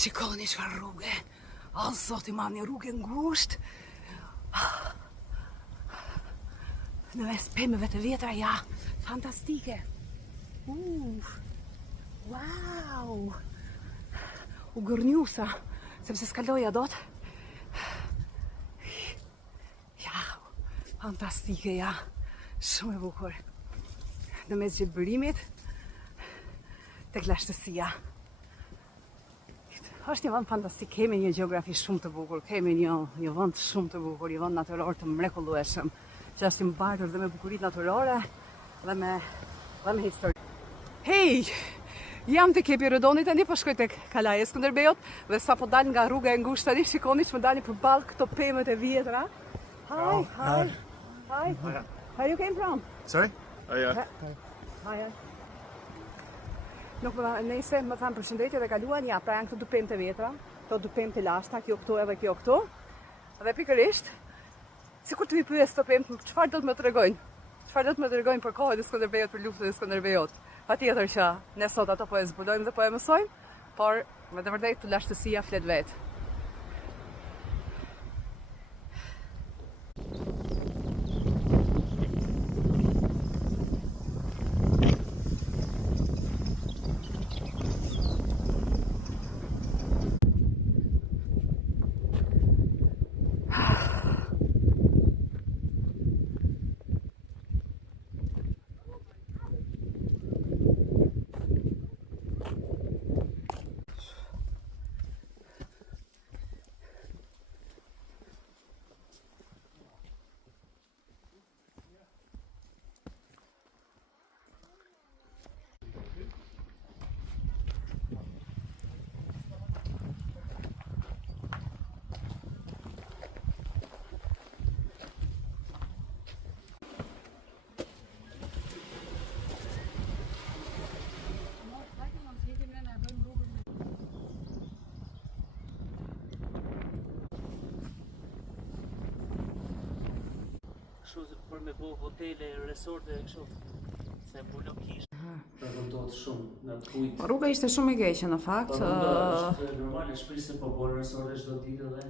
Shikoni çfarë rrugë. O zoti, mam, një rrugë ngushtë. Në mes pemëve të vjetra, ja, fantastike. Wow! U gërnjusa, sepse s'kaloja dot. Ja, fantastike, ja. Shumë e bukur. Në mes gjelbërimit, tek lashtësia. Është një vend fantastik, kemi një gjeografi shumë të bukur, kemi një vend shumë të bukur, një vend natyror të mrekullueshëm, që është i mbartur dhe me bukuritë natyrore dhe me histori. Hey! Jam te Kepi Rodonit tani, po shkoj tek Kalaja e Skënderbejut dhe sapo dal nga rruga e ngushtë tani, shikoni që më dalin përballë këto pemët e vjetra. Hi. Where you came from? Sorry? Oh yeah. Hi. Nuk nëse më thanë përshëndetje dhe kaluan, ja, pra janë këto dy pemë të vjetra, këto dy pemë të lashta, kjo këtu edhe kjo këtu. Dhe pikërisht, sikur të vi pyes këto pemë, çfarë do të më tregojnë? Çfarë do të më tregojnë për kohën e Skënderbejut, për luftën e Skënderbejut? Patjetër që ne sot ato po e zbulojmë dhe po e mësojmë, por me të vërtetë lashtësia flet vetë. Kështu për me bo hotele, resorte e kështu, se mbulon kishë. Rëvëndohet shumë nga kujtë. Rruga ishte shumë e keqe në fakt. Është normale, shprisë po bërë resorte çdo ditë dhe